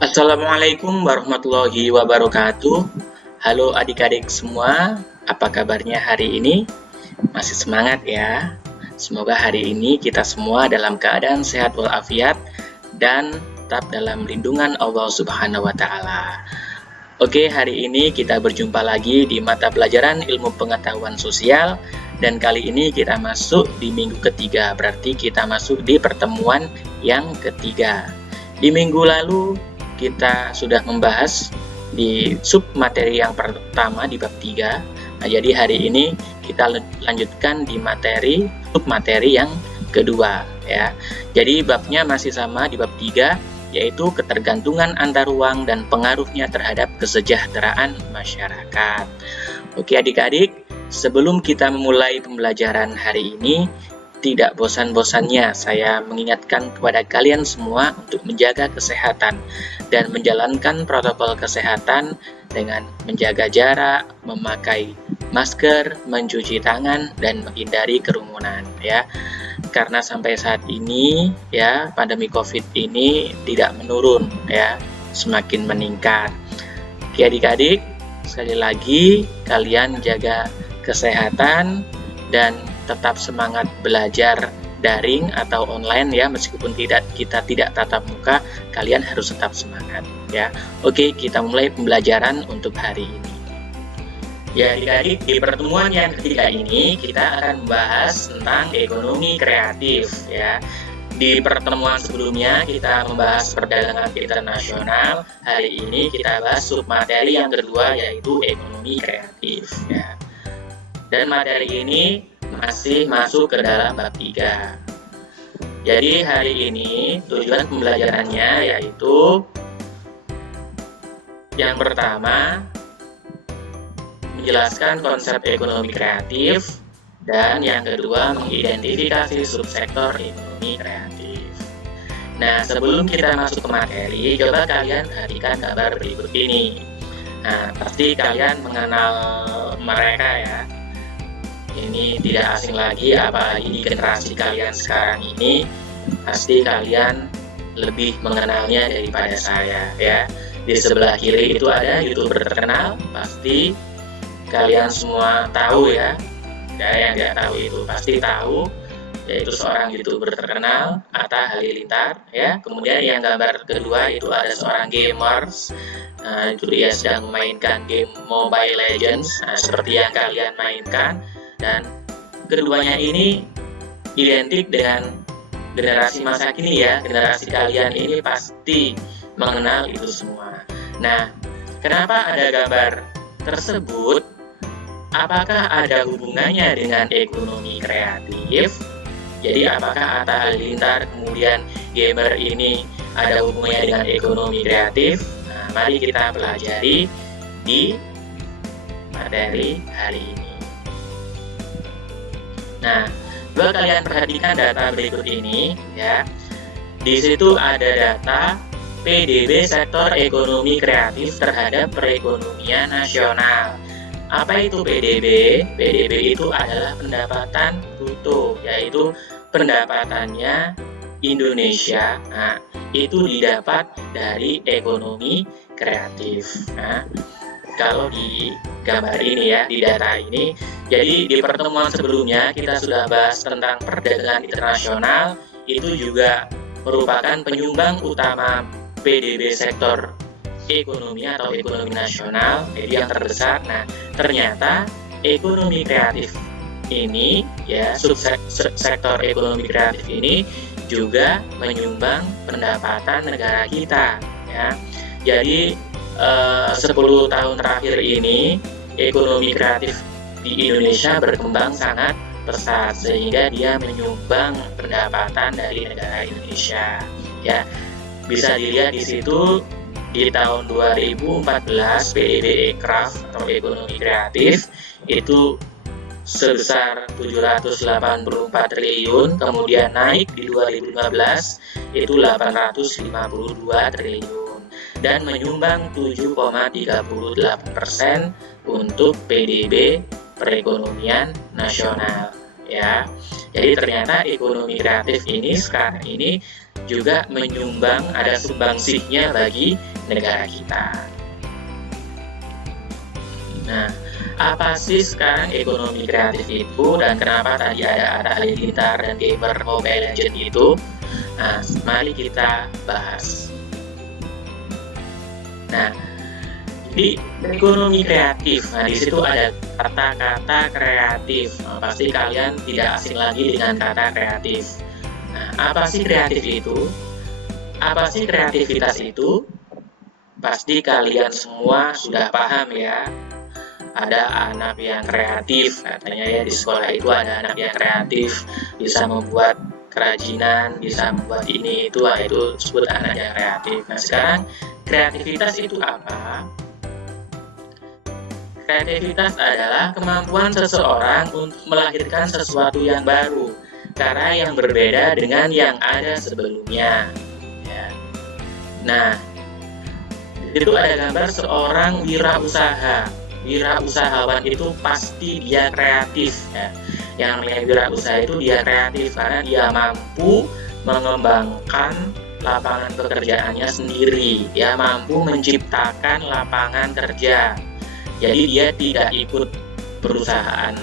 Assalamualaikum warahmatullahi wabarakatuh. Halo adik-adik semua, apa kabarnya hari ini? Masih semangat ya? Semoga hari ini kita semua dalam keadaan sehat walafiat dan tetap dalam lindungan Allah Subhanahu wa Ta'ala. Oke, hari ini kita berjumpa lagi di mata pelajaran Ilmu Pengetahuan Sosial, dan kali ini kita masuk di minggu ketiga, berarti kita masuk di pertemuan yang ketiga. Di minggu lalu kita sudah membahas di sub materi yang pertama di bab 3. Nah, jadi hari ini kita lanjutkan di sub materi yang kedua ya. Jadi babnya masih sama di bab 3, yaitu ketergantungan antar ruang dan pengaruhnya terhadap kesejahteraan masyarakat. Oke adik-adik, sebelum kita memulai pembelajaran hari ini, tidak bosan-bosannya saya mengingatkan kepada kalian semua untuk menjaga kesehatan dan menjalankan protokol kesehatan dengan menjaga jarak, memakai masker, mencuci tangan, dan menghindari kerumunan ya. Karena sampai saat ini ya, pandemi COVID ini tidak menurun ya, semakin meningkat. Oke adik-adik, sekali lagi kalian jaga kesehatan dan tetap semangat belajar daring atau online ya, meskipun kita tidak tatap muka, kalian harus tetap semangat ya. Oke, kita mulai pembelajaran untuk hari ini. Ya adik-adik, di pertemuan yang ketiga ini kita akan membahas tentang ekonomi kreatif ya. Di pertemuan sebelumnya kita membahas perdagangan internasional, hari ini kita bahas submateri yang kedua yaitu ekonomi kreatif ya. Dan materi ini masih masuk ke dalam bab 3. Jadi hari ini tujuan pembelajarannya yaitu yang pertama menjelaskan konsep ekonomi kreatif, dan yang kedua mengidentifikasi subsektor ekonomi kreatif. Nah, sebelum kita masuk ke materi, coba kalian perhatikan gambar berikut ini. Nah, pasti kalian mengenal mereka ya. Ini tidak asing lagi, apalagi di generasi kalian sekarang ini, pasti kalian lebih mengenalnya daripada saya ya. Di sebelah kiri itu ada YouTuber terkenal, pasti kalian semua tahu ya. Yang nggak tahu itu pasti tahu, yaitu seorang YouTuber terkenal, Atta Halilintar ya. Kemudian yang gambar kedua itu ada seorang gamers, itu dia sedang memainkan game Mobile Legends, seperti yang kalian mainkan. Dan keduanya ini identik dengan generasi masa kini ya. Generasi kalian ini pasti mengenal itu semua. Nah, kenapa ada gambar tersebut? Apakah ada hubungannya dengan ekonomi kreatif? Jadi apakah Atta Halilintar kemudian gamer ini ada hubungannya dengan ekonomi kreatif? Nah, mari kita pelajari di materi hari ini. Nah, coba kalian perhatikan data berikut ini ya. Di situ ada data PDB sektor ekonomi kreatif terhadap perekonomian nasional. Apa itu PDB? PDB itu adalah pendapatan bruto, yaitu pendapatannya Indonesia. Nah, itu didapat dari ekonomi kreatif. Nah, kalau di gambar ini ya, di data ini, jadi di pertemuan sebelumnya kita sudah bahas tentang perdagangan internasional, itu juga merupakan penyumbang utama PDB sektor ekonomi atau ekonomi nasional, jadi yang terbesar. Nah, ternyata ekonomi kreatif ini ya, subsektor ekonomi kreatif ini juga menyumbang pendapatan negara kita ya. Jadi 10 tahun terakhir ini ekonomi kreatif di Indonesia berkembang sangat pesat, sehingga dia menyumbang pendapatan dari negara Indonesia ya. Bisa dilihat di situ di tahun 2014 PDB Ekraf atau ekonomi kreatif itu sebesar 784 triliun, kemudian naik di 2015 itu 852 triliun dan menyumbang 7,38% untuk PDB perekonomian nasional ya. Jadi ternyata ekonomi kreatif ini sekarang ini juga menyumbang, ada sumbangsihnya bagi negara kita. Nah, apa sih sekarang ekonomi kreatif itu, dan kenapa tadi ada Atta Halilintar dan gamer Mobile Legends itu? Nah, mari kita bahas. Nah, di ekonomi kreatif, nah di situ ada kata-kata kreatif. Nah, pasti kalian tidak asing lagi dengan kata kreatif. Nah, apa sih kreatif itu? Apa sih kreativitas itu? Pasti kalian semua sudah paham ya. Ada anak yang kreatif, katanya ya di sekolah itu ada anak yang kreatif, bisa membuat kerajinan, bisa membuat ini itu disebut anak yang kreatif. Nah, sekarang kreativitas itu apa? Kreativitas adalah kemampuan seseorang untuk melahirkan sesuatu yang baru, cara yang berbeda dengan yang ada sebelumnya. Ya. Nah, itu ada gambar seorang wirausaha. Wirausahawan itu pasti dia kreatif ya. Yang namanya wirausaha itu dia kreatif karena dia mampu mengembangkan lapangan pekerjaannya sendiri, dia mampu menciptakan lapangan kerja. Jadi dia tidak ikut perusahaan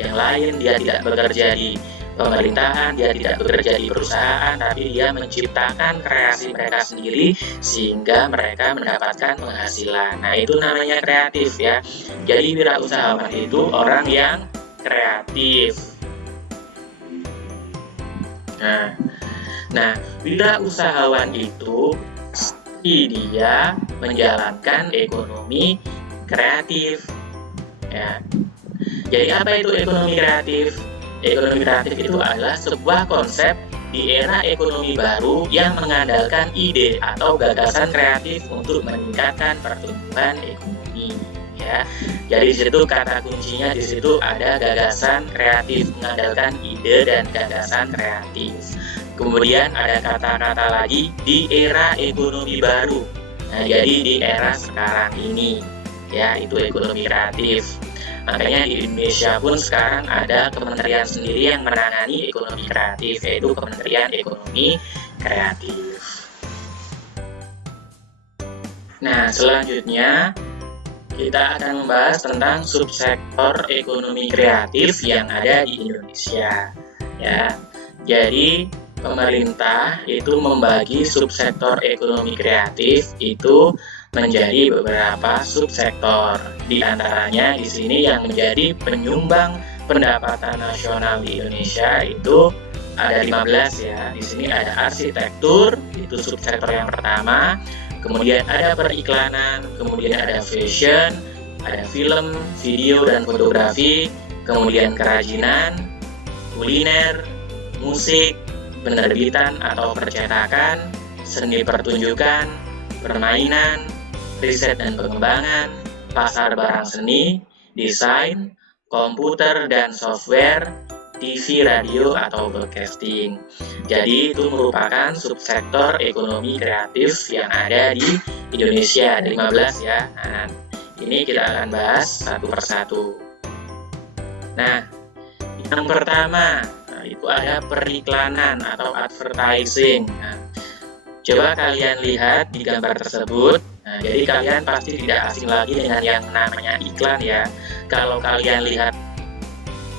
yang lain, dia tidak bekerja di pemerintahan, dia tidak bekerja di perusahaan, tapi dia menciptakan kreasi mereka sendiri sehingga mereka mendapatkan penghasilan. Nah, itu namanya kreatif ya. Jadi wirausahawan itu orang yang kreatif. Nah, wirausahawan itu dia menjalankan ekonomi kreatif ya. Jadi apa itu ekonomi kreatif? Ekonomi kreatif itu adalah sebuah konsep di era ekonomi baru yang mengandalkan ide atau gagasan kreatif untuk meningkatkan pertumbuhan ekonomi ya. Jadi di situ kata kuncinya, di situ ada gagasan kreatif, mengandalkan ide dan gagasan kreatif. Kemudian ada kata-kata lagi di era ekonomi baru. Nah, jadi di era sekarang ini ya, itu ekonomi kreatif. Makanya di Indonesia pun sekarang ada kementerian sendiri yang menangani ekonomi kreatif, yaitu Kementerian Ekonomi Kreatif. Nah, selanjutnya kita akan membahas tentang subsektor ekonomi kreatif yang ada di Indonesia. Ya, jadi pemerintah itu membagi subsektor ekonomi kreatif itu menjadi beberapa subsektor. Di antaranya di sini yang menjadi penyumbang pendapatan nasional di Indonesia itu ada 15 ya. Di sini ada arsitektur, itu subsektor yang pertama. Kemudian ada periklanan, kemudian ada fashion, ada film, video dan fotografi, kemudian kerajinan, kuliner, musik, penerbitan atau percetakan, seni pertunjukan, permainan, riset dan pengembangan, pasar barang seni, desain, komputer dan software, TV, radio, atau broadcasting. Jadi itu merupakan subsektor ekonomi kreatif yang ada di Indonesia, ada 15 ya. Nah, ini kita akan bahas satu persatu. Nah, yang pertama itu ada periklanan atau advertising. Nah, coba kalian lihat di gambar tersebut. Nah, jadi kalian pasti tidak asing lagi dengan yang namanya iklan ya. Kalau kalian lihat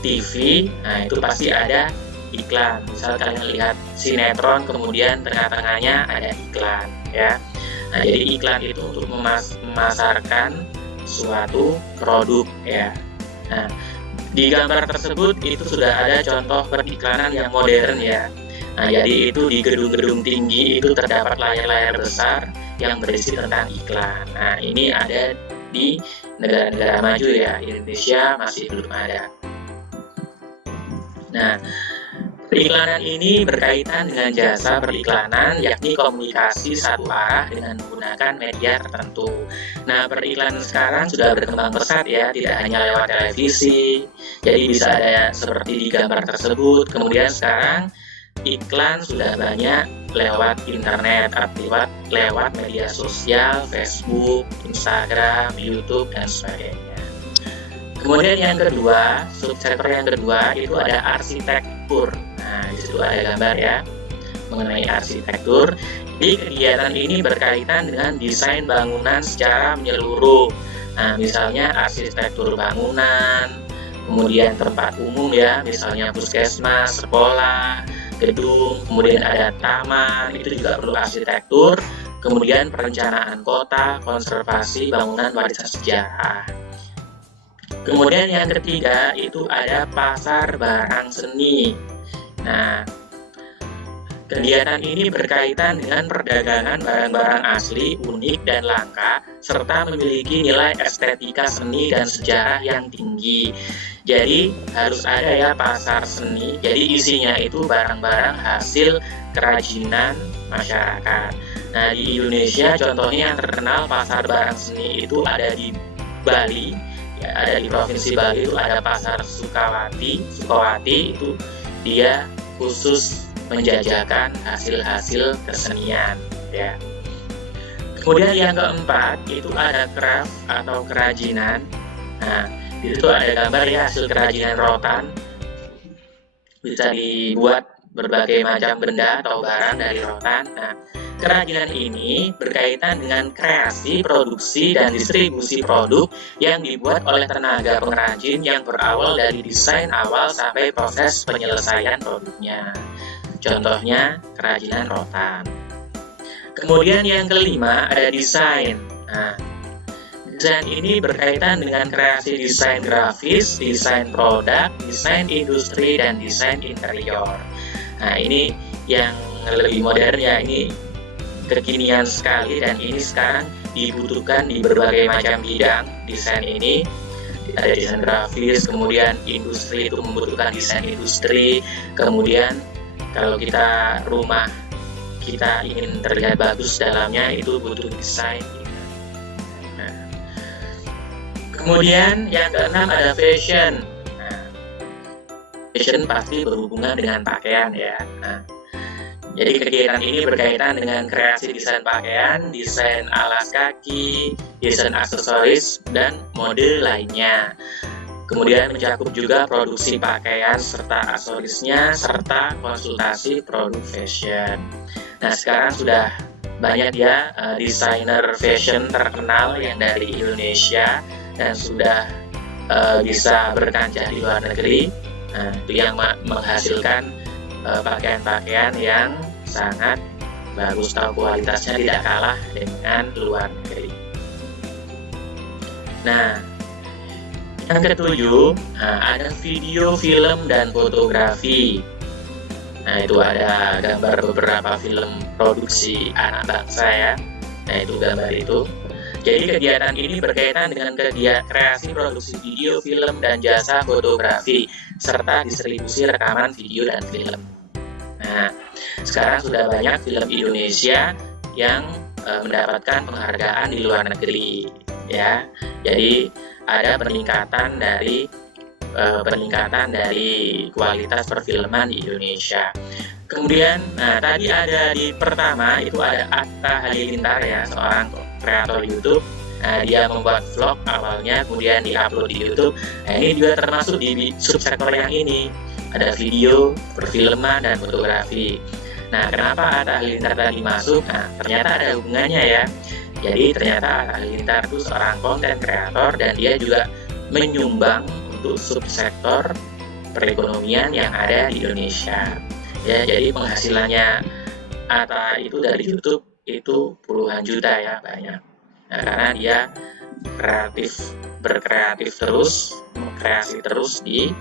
TV, nah itu pasti ada iklan. Misal kalian lihat sinetron, kemudian tengah-tengahnya ada iklan ya. Nah, jadi iklan itu untuk memasarkan suatu produk ya. Nah, di gambar tersebut itu sudah ada contoh periklanan yang modern ya. Nah, jadi itu di gedung-gedung tinggi itu terdapat layar-layar besar yang berisi tentang iklan. Nah, ini ada di negara-negara maju ya, Indonesia masih belum ada. Nah, periklanan ini berkaitan dengan jasa periklanan, yakni komunikasi satu arah dengan menggunakan media tertentu. Nah, periklanan sekarang sudah berkembang pesat ya, tidak hanya lewat televisi, jadi bisa ada seperti di gambar tersebut. Kemudian sekarang iklan sudah banyak lewat internet, lewat media sosial, Facebook, Instagram, YouTube, dan sebagainya. Kemudian yang kedua, subsektor yang kedua itu ada arsitektur. Nah, di situ ada gambar ya mengenai arsitektur. Di kegiatan ini berkaitan dengan desain bangunan secara menyeluruh. Nah, misalnya arsitektur bangunan, kemudian tempat umum ya, misalnya puskesmas, sekolah, gedung, kemudian ada taman, itu juga perlu arsitektur. Kemudian perencanaan kota, konservasi bangunan warisan sejarah. Kemudian yang ketiga itu ada pasar barang seni. Nah, kegiatan ini berkaitan dengan perdagangan barang-barang asli, unik, dan langka, serta memiliki nilai estetika seni dan sejarah yang tinggi. Jadi harus ada ya pasar seni, jadi isinya itu barang-barang hasil kerajinan masyarakat. Nah, di Indonesia contohnya yang terkenal pasar barang seni itu ada di Bali, ya, ada di Provinsi Bali itu ada pasar Sukawati itu dia khusus menjajakan hasil-hasil kesenian ya. Kemudian yang keempat itu ada craft atau kerajinan. Nah, di situ ada gambar ya hasil kerajinan rotan. Bisa dibuat berbagai macam benda atau barang dari rotan. Nah, kerajinan ini berkaitan dengan kreasi, produksi, dan distribusi produk yang dibuat oleh tenaga pengrajin yang berawal dari desain awal sampai proses penyelesaian produknya. Contohnya kerajinan rotan. Kemudian yang kelima ada desain. Nah, desain ini berkaitan dengan kreasi desain grafis, desain produk, desain industri, dan desain interior. Nah, ini yang lebih modern ya, ini kekinian sekali dan ini sekarang dibutuhkan di berbagai macam bidang desain ini. Ada desain grafis, kemudian industri itu membutuhkan desain industri, kemudian kalau kita rumah kita ingin terlihat bagus dalamnya itu butuh desain. Nah, kemudian yang keenam ada fashion. Nah, fashion pasti berhubungan dengan pakaian ya. Nah, jadi kegiatan ini berkaitan dengan kreasi desain pakaian, desain alas kaki, desain aksesoris, dan mode lainnya. Kemudian mencakup juga produksi pakaian serta aksesorisnya, serta konsultasi produk fashion. Nah, sekarang sudah banyak ya desainer fashion terkenal yang dari Indonesia dan sudah bisa berkancah di luar negeri. Nah, itu yang menghasilkan pakaian-pakaian yang sangat bagus atau kualitasnya tidak kalah dengan luar negeri. Nah, yang ketujuh, ada video, film, dan fotografi. Nah, itu ada gambar beberapa film produksi anak bangsa ya. Nah, itu gambar itu. Jadi kegiatan ini berkaitan dengan kegiatan kreasi produksi video, film, dan jasa fotografi, serta distribusi rekaman video dan film. Nah, sekarang sudah banyak film Indonesia yang mendapatkan penghargaan di luar negeri ya. Jadi ada peningkatan dari kualitas perfilman di Indonesia. Kemudian, nah tadi ada di pertama itu ada Atta Halilintar ya, seorang kreator YouTube. Nah, dia membuat vlog awalnya, kemudian diupload di YouTube. Nah, ini juga termasuk di subsektor yang ini. Ada video, perfilman, dan fotografi. Nah, kenapa Atta Halilintar tadi masuk? Nah, ternyata ada hubungannya ya. Jadi ternyata Atta Halilintar itu seorang konten kreator dan dia juga menyumbang untuk subsektor perekonomian yang ada di Indonesia. Ya, jadi penghasilannya Atta itu dari YouTube itu puluhan juta ya, banyak. Nah, karena dia berkreatif terus, mengkreasi terus di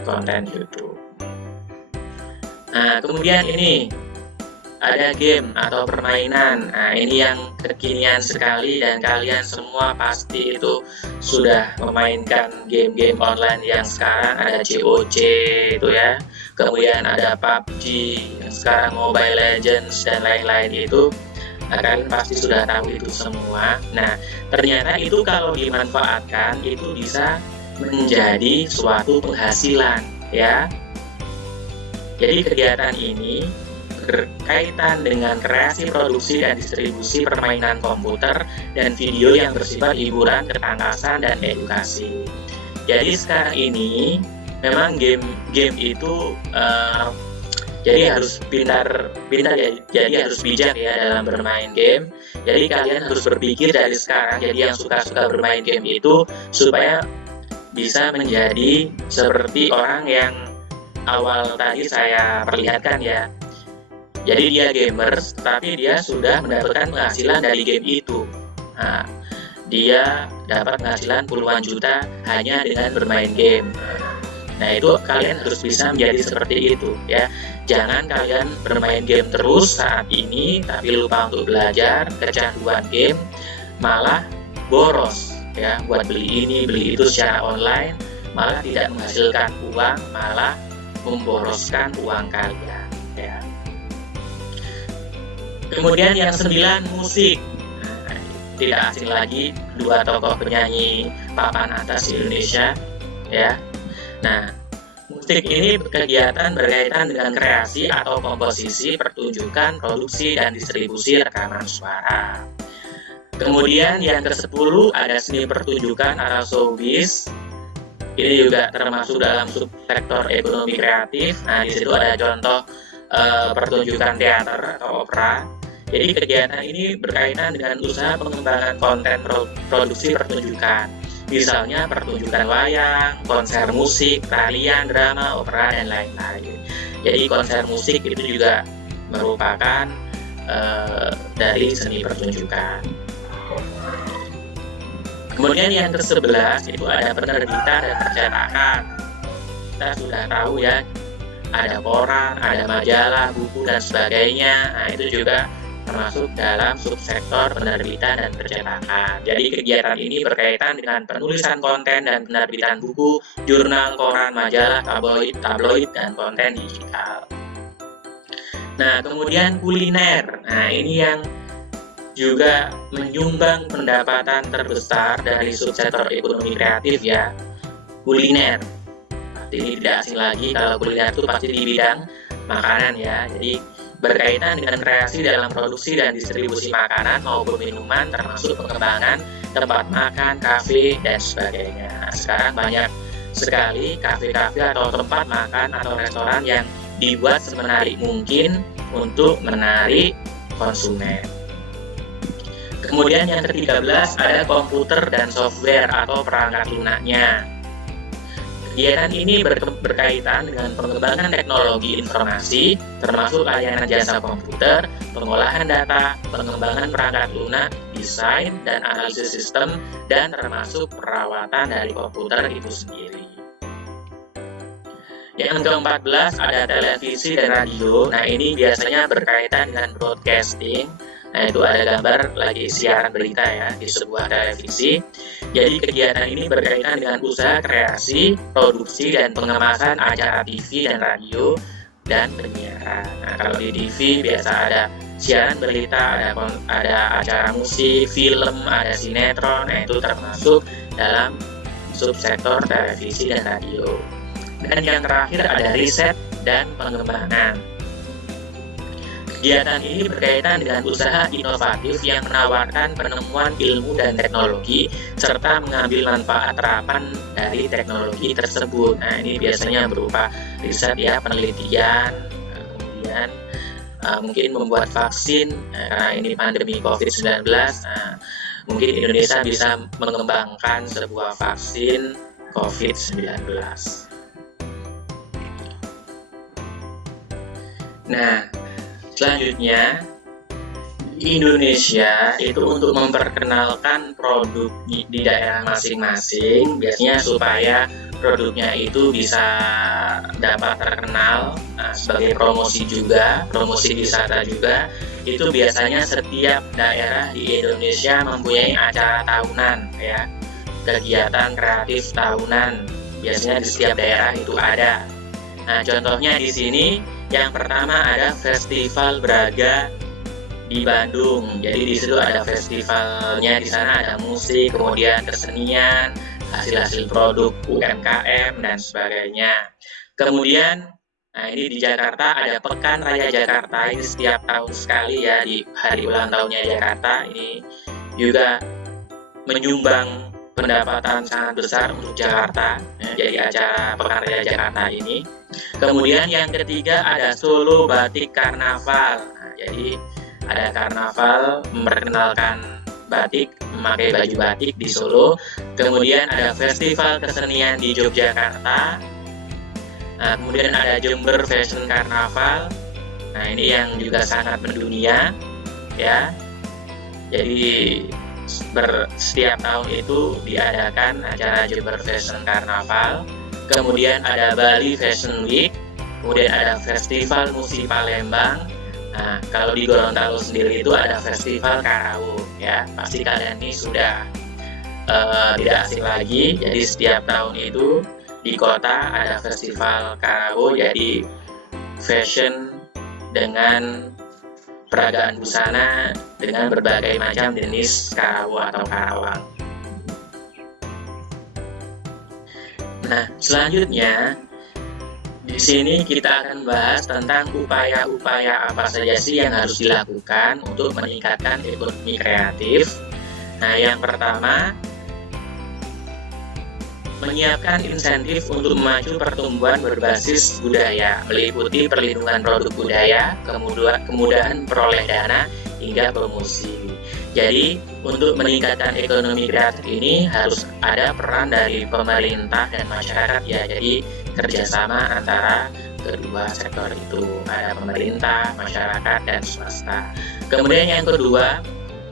konten YouTube. Nah, kemudian ini ada game atau permainan. Nah, ini yang kekinian sekali dan kalian semua pasti itu sudah memainkan game-game online yang sekarang ada COC itu ya. Kemudian ada PUBG, yang sekarang Mobile Legends dan lain-lain itu. Nah, kalian pasti sudah tahu itu semua. Nah, ternyata itu kalau dimanfaatkan itu bisa menjadi suatu penghasilan ya. Jadi kegiatan ini berkaitan dengan kreasi, produksi, dan distribusi permainan komputer dan video yang bersifat hiburan, ketangkasan, dan edukasi. Jadi sekarang ini memang game itu jadi harus pintar ya, jadi harus bijak ya dalam bermain game. Jadi kalian harus berpikir dari sekarang, jadi yang suka-suka bermain game itu supaya bisa menjadi seperti orang yang awal tadi saya perlihatkan ya. Jadi dia gamers, tapi dia sudah mendapatkan penghasilan dari game itu. Nah, dia dapat penghasilan puluhan juta hanya dengan bermain game. Nah, itu kalian harus bisa menjadi seperti itu ya. Jangan kalian bermain game terus saat ini tapi lupa untuk belajar, kecanduan game, malah boros ya, buat beli ini beli itu secara online, malah tidak menghasilkan uang, malah memboroskan uang kalian ya. Kemudian yang 9, musik. Nah, tidak asing lagi dua tokoh penyanyi papan atas Indonesia ya. Nah, musik ini kegiatan berkaitan dengan kreasi atau komposisi, pertunjukan, produksi, dan distribusi rekaman suara. Kemudian yang ke-10 ada seni pertunjukan atau showbiz. Ini juga termasuk dalam subsektor ekonomi kreatif. Nah, di situ ada contoh pertunjukan teater atau opera. Jadi kegiatan ini berkaitan dengan usaha pengembangan konten produksi pertunjukan. Misalnya pertunjukan wayang, konser musik, tarian, drama, opera, dan lain-lain. Jadi konser musik itu juga merupakan dari seni pertunjukan. Kemudian yang ke-11 itu ada penerbitan dan percetakan. Kita sudah tahu ya, ada koran, ada majalah, buku, dan sebagainya. Nah, itu juga termasuk dalam subsektor penerbitan dan percetakan. Jadi kegiatan ini berkaitan dengan penulisan konten dan penerbitan buku, jurnal, koran, majalah, tabloid, dan konten digital. Nah, kemudian kuliner. Nah, ini yang juga menyumbang pendapatan terbesar dari subsektor ekonomi kreatif ya, kuliner. Ini tidak asing lagi kalau kuliner itu pasti di bidang makanan ya. Jadi berkaitan dengan kreasi dalam produksi dan distribusi makanan maupun minuman, termasuk pengembangan tempat makan, kafe, dan sebagainya. Sekarang banyak sekali kafe-kafe atau tempat makan atau restoran yang dibuat semenarik mungkin untuk menarik konsumen. Kemudian yang ke-13 ada komputer dan software atau perangkat lunaknya. Kegiatan ini berkaitan dengan pengembangan teknologi informasi, termasuk layanan jasa komputer, pengolahan data, pengembangan perangkat lunak, desain dan analisis sistem, dan termasuk perawatan dari komputer itu sendiri. Yang ke-14 ada televisi dan radio. Nah, ini biasanya berkaitan dengan broadcasting. Nah, itu ada gambar lagi siaran berita ya di sebuah televisi. Jadi kegiatan ini berkaitan dengan usaha kreasi, produksi, dan pengemasan acara TV dan radio dan penyiaran. Nah, kalau di TV biasa ada siaran berita, ada acara musik, film, ada sinetron. Nah, itu termasuk dalam subsektor televisi dan radio. Dan yang terakhir ada riset dan pengembangan. Kegiatan ini berkaitan dengan usaha inovatif yang menawarkan penemuan ilmu dan teknologi serta mengambil manfaat terapan dari teknologi tersebut. Nah, ini biasanya berupa riset ya, penelitian, kemudian mungkin membuat vaksin. Karena ini pandemi COVID-19, mungkin Indonesia bisa mengembangkan sebuah vaksin COVID-19. Nah, selanjutnya, Indonesia itu untuk memperkenalkan produk di daerah masing-masing, biasanya supaya produknya itu bisa dapat terkenal, sebagai promosi juga, promosi wisata juga. Itu biasanya setiap daerah di Indonesia mempunyai acara tahunan ya, kegiatan kreatif tahunan. Biasanya di setiap daerah itu ada. Nah, contohnya di sini yang pertama ada Festival Braga di Bandung. Jadi di situ ada festivalnya, di sana ada musik, kemudian kesenian, hasil-hasil produk UMKM dan sebagainya. Kemudian, nah ini di Jakarta ada Pekan Raya Jakarta, ini setiap tahun sekali ya di hari ulang tahunnya Jakarta. Ini juga menyumbang pendapatan sangat besar untuk Jakarta, ya, jadi acara Pekan Raya Jakarta ini. Kemudian yang ketiga ada Solo Batik Karnaval. Nah, jadi ada karnaval memperkenalkan batik, memakai baju batik di Solo. Kemudian ada festival kesenian di Yogyakarta. Nah, kemudian ada Jember Fashion Carnaval. Nah, ini yang juga sangat mendunia, ya. Jadi setiap tahun itu diadakan acara Jember Fashion Carnaval. Kemudian ada Bali Fashion Week. Kemudian ada Festival Musik Palembang. Nah, kalau di Gorontalo sendiri itu ada Festival Karawo, ya. Pasti kalian ini sudah tidak asing lagi. Jadi setiap tahun itu di kota ada Festival Karawo, jadi fashion dengan peragaan busana dengan berbagai macam jenis karawo atau karawang. Nah, selanjutnya di sini kita akan bahas tentang upaya-upaya apa saja sih yang harus dilakukan untuk meningkatkan ekonomi kreatif. Nah, yang pertama, menyiapkan insentif untuk memacu pertumbuhan berbasis budaya, meliputi perlindungan produk budaya, kemudahan peroleh dana, hingga promosi. Jadi, untuk meningkatkan ekonomi kreatif ini harus ada peran dari pemerintah dan masyarakat, ya. Jadi, kerjasama antara kedua sektor itu, ada pemerintah, masyarakat, dan swasta. Kemudian yang kedua,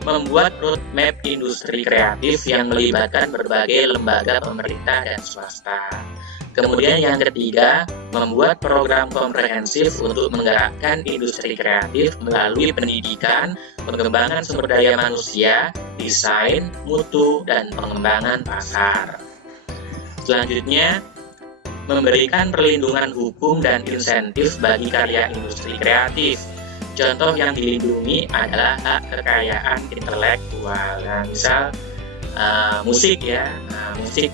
membuat roadmap industri kreatif yang melibatkan berbagai lembaga pemerintah dan swasta. Kemudian yang ketiga, membuat program komprehensif untuk menggerakkan industri kreatif melalui pendidikan, pengembangan sumber daya manusia, desain, mutu, dan pengembangan pasar. Selanjutnya, memberikan perlindungan hukum dan insentif bagi karya industri kreatif. Contoh yang dilindungi adalah hak kekayaan intelektual. Nah, misal musik, ya,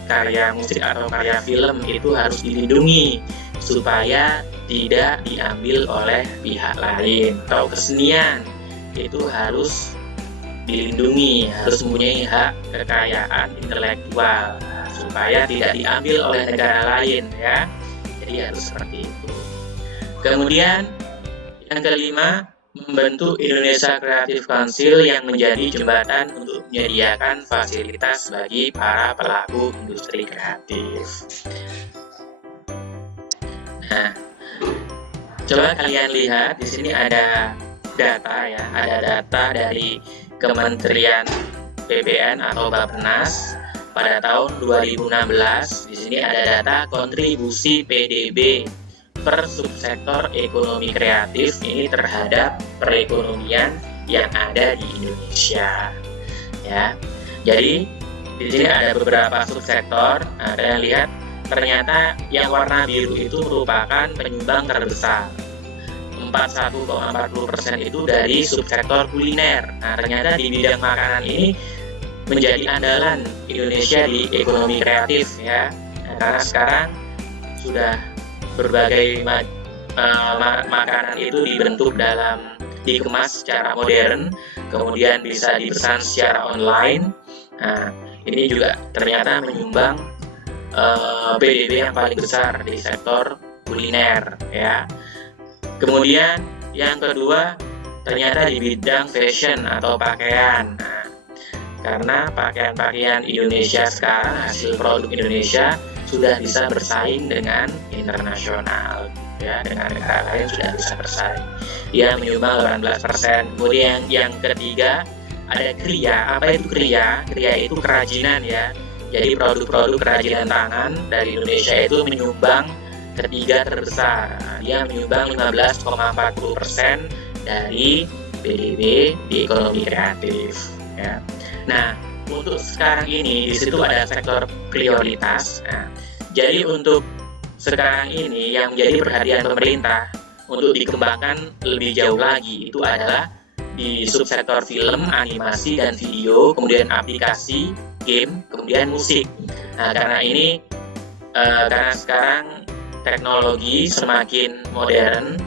karya musik atau karya film itu harus dilindungi supaya tidak diambil oleh pihak lain. Atau kesenian itu harus dilindungi, harus mempunyai hak kekayaan intelektual supaya tidak diambil oleh negara lain, ya. Jadi harus seperti itu. Kemudian yang kelima, membentuk Indonesia Creative Council yang menjadi jembatan untuk menyediakan fasilitas bagi para pelaku industri kreatif. Nah, coba kalian lihat di sini ada data, ya, ada data dari Kementerian PPN atau Bappenas pada tahun 2016. Di sini ada data kontribusi PDB per subsektor ekonomi kreatif ini terhadap perekonomian yang ada di Indonesia, ya. Jadi di sini ada beberapa subsektor. Nah, kalian lihat ternyata yang warna biru itu merupakan penyumbang terbesar, 41,40% itu dari subsektor kuliner. Nah, ternyata di bidang makanan ini menjadi andalan Indonesia di ekonomi kreatif, ya. Nah, karena sekarang sudah berbagai makanan itu dibentuk dikemas secara modern, kemudian bisa dipesan secara online. Nah, ini juga ternyata menyumbang PDB yang paling besar di sektor kuliner, ya. Kemudian yang kedua, ternyata di bidang fashion atau pakaian. Nah, karena pakaian-pakaian Indonesia sekarang, hasil produk Indonesia sudah bisa bersaing dengan internasional, ya, dengan negara lain sudah bisa bersaing. Dia menyumbang 18%. Kemudian yang ketiga ada kriya. Apa itu kriya? Kriya itu kerajinan, ya. Jadi produk-produk kerajinan tangan dari Indonesia itu menyumbang ketiga terbesar. Dia menyumbang 15,40% dari PDB di ekonomi kreatif, ya. Nah, untuk sekarang ini di situ ada sektor prioritas. Nah, jadi untuk sekarang ini yang menjadi perhatian pemerintah untuk dikembangkan lebih jauh lagi itu adalah di subsektor film, animasi, dan video, kemudian aplikasi, game, kemudian musik. Nah, karena ini karena sekarang teknologi semakin modern,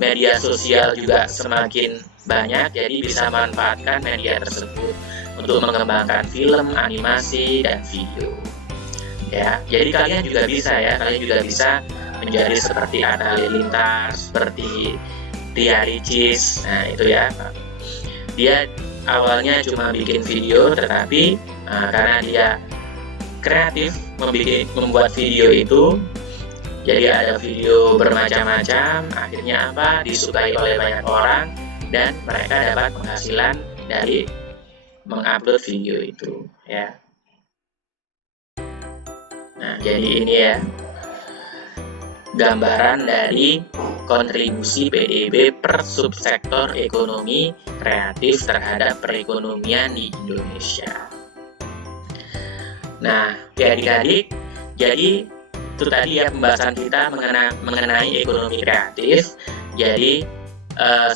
media sosial juga semakin banyak, jadi bisa memanfaatkan media tersebut. untuk mengembangkan film, animasi, dan video. Ya, jadi kalian juga bisa ya, kalian juga bisa menjadi seperti Atta Halilintar, seperti Ria Ricis. Nah, itu ya. Dia awalnya cuma bikin video, tetapi karena dia kreatif membuat video itu, jadi ada video bermacam-macam, akhirnya apa, disukai oleh banyak orang, dan mereka dapat penghasilan dari mengupload video itu ya. Nah, jadi ini ya gambaran dari kontribusi PDB per subsektor ekonomi kreatif terhadap perekonomian di Indonesia. Nah, adik-adik, jadi itu tadi ya pembahasan kita mengenai ekonomi kreatif. Jadi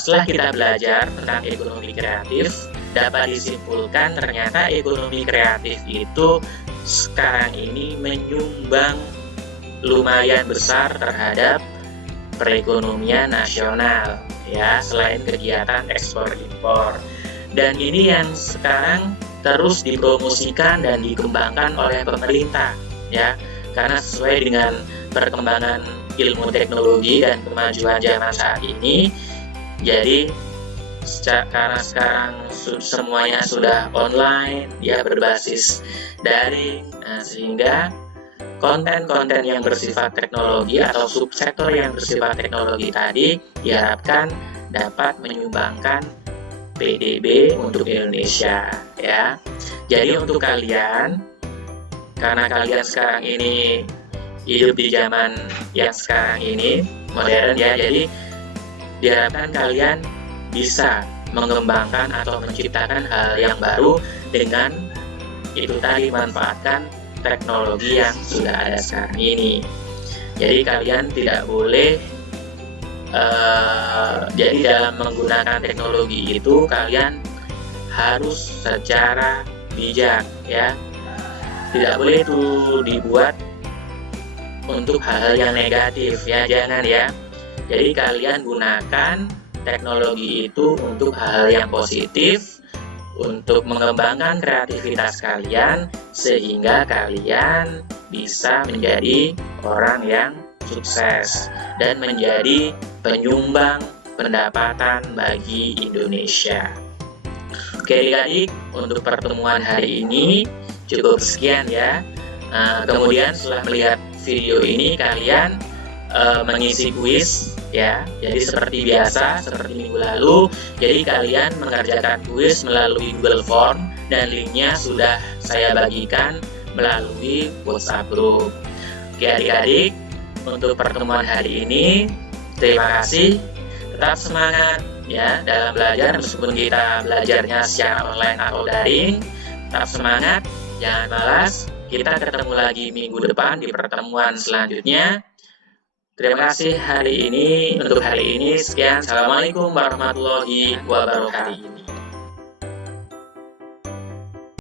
setelah kita belajar tentang ekonomi kreatif, dapat disimpulkan ternyata ekonomi kreatif itu sekarang ini menyumbang lumayan besar terhadap perekonomian nasional ya, selain kegiatan ekspor impor. Dan ini yang sekarang terus dipromosikan dan dikembangkan oleh pemerintah ya, karena sesuai dengan perkembangan ilmu teknologi dan kemajuan zaman saat ini. Jadi karena sekarang semuanya sudah online ya, berbasis daring, sehingga konten-konten yang bersifat teknologi atau subsektor yang bersifat teknologi tadi diharapkan dapat menyumbangkan PDB untuk Indonesia ya. Jadi untuk kalian, karena kalian sekarang ini hidup di zaman yang sekarang ini modern ya, jadi diharapkan kalian bisa mengembangkan atau menciptakan hal yang baru dengan itu tadi, manfaatkan teknologi yang sudah ada sekarang ini. Jadi kalian tidak boleh jadi dalam menggunakan teknologi itu kalian harus secara bijak ya, tidak boleh itu dibuat untuk hal-hal yang negatif ya, jangan ya. Jadi kalian gunakan teknologi itu untuk hal yang positif, untuk mengembangkan kreativitas kalian sehingga kalian bisa menjadi orang yang sukses dan menjadi penyumbang pendapatan bagi Indonesia. Oke adik-adik, untuk pertemuan hari ini cukup sekian ya. Kemudian setelah melihat video ini kalian mengisi kuis ya. Jadi seperti biasa, seperti minggu lalu, jadi kalian mengerjakan kuis melalui Google Form dan linknya sudah saya bagikan melalui WhatsApp group. Oke adik-adik, untuk pertemuan hari ini terima kasih, tetap semangat ya dalam belajar, meskipun kita belajarnya secara online atau daring. Tetap semangat, jangan malas. Kita ketemu lagi minggu depan di pertemuan selanjutnya. Terima kasih untuk hari ini. Sekian. Assalamualaikum warahmatullahi wabarakatuh.